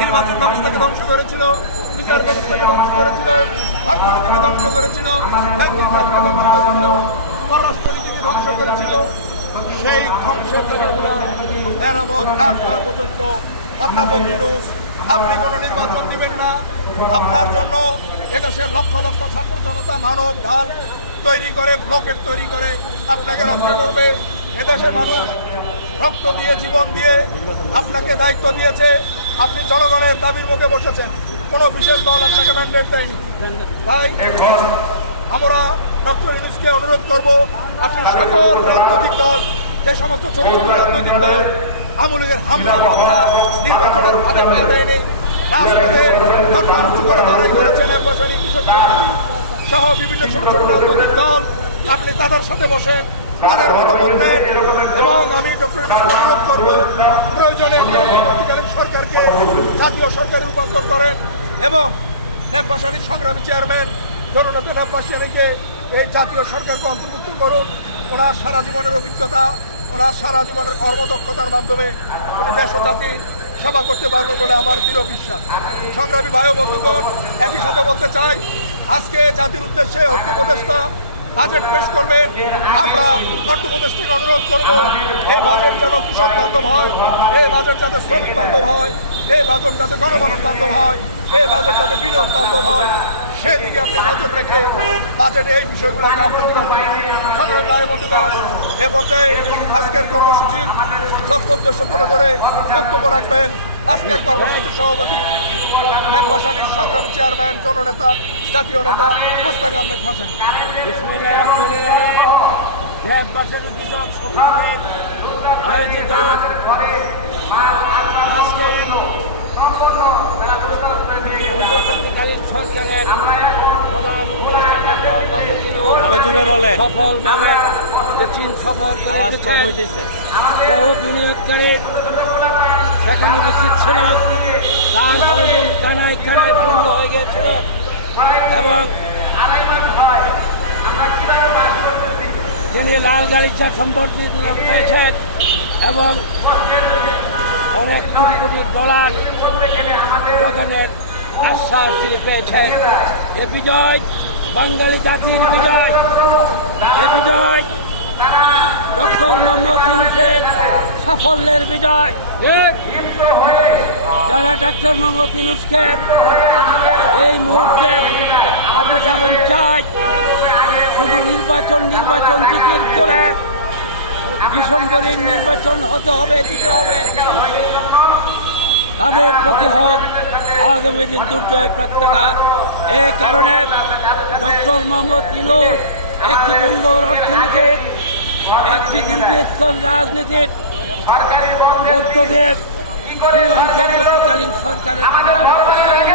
নির্বাচন ধ্বংস করেছিল। বিচার ব্যবস্থাকে ধ্বংস করেছিল অর্থনীতিকে ধ্বংস ধ্বংস করেছিল সেই ধ্বংসের তৈরি করে ব্লকেট তৈরি করে জীবন দিয়ে আপনাকে দায়িত্ব দিয়েছে আপনি জনগণের দাবির মুখে বসেছেন কোনো বিশেষ দল আপনাকে আমরা ডক্টর ইউনুসকে অনুরোধ করব আপনি সমস্ত বাধা করে আপনি সাথে বসেন এবং আমি প্রয়োজনে সরকারকে জাতীয় সরকারে রূপান্তর করেন এবং নেপাসানি সংগ্রামী চেয়ারম্যান জননেতা নেপাসানিকে এই জাতীয় সরকারকে অন্তর্ভুক্ত করুন। ওনার সারা জীবনের দেশ করতে পারবেন বলে আমার দৃঢ় বিশ্বাস। সংগ্রামী ভাই বলতে চাই, আজকে জাতির উদ্দেশ্যে উপদেষ্টা বাজেট পেশ করবেন। আমরা অর্থ অনুরোধ করব। সফলভাবে যে চীন সফর করে এসেছেন। বহু বিনিয়োগকারী সেখানে উপস্থিত ছিল লাল বলুন কানায় কানায় পূর্ণ হয়ে গিয়েছিল। এবং যিনি লাল গালিচা সম্পর্কে নাম এবং বাঙালি জাতির বিজয়। বিজয় সরকারি বন্ধের দিন কি করে সরকারি লোক? আমাদের ঘর ভেঙে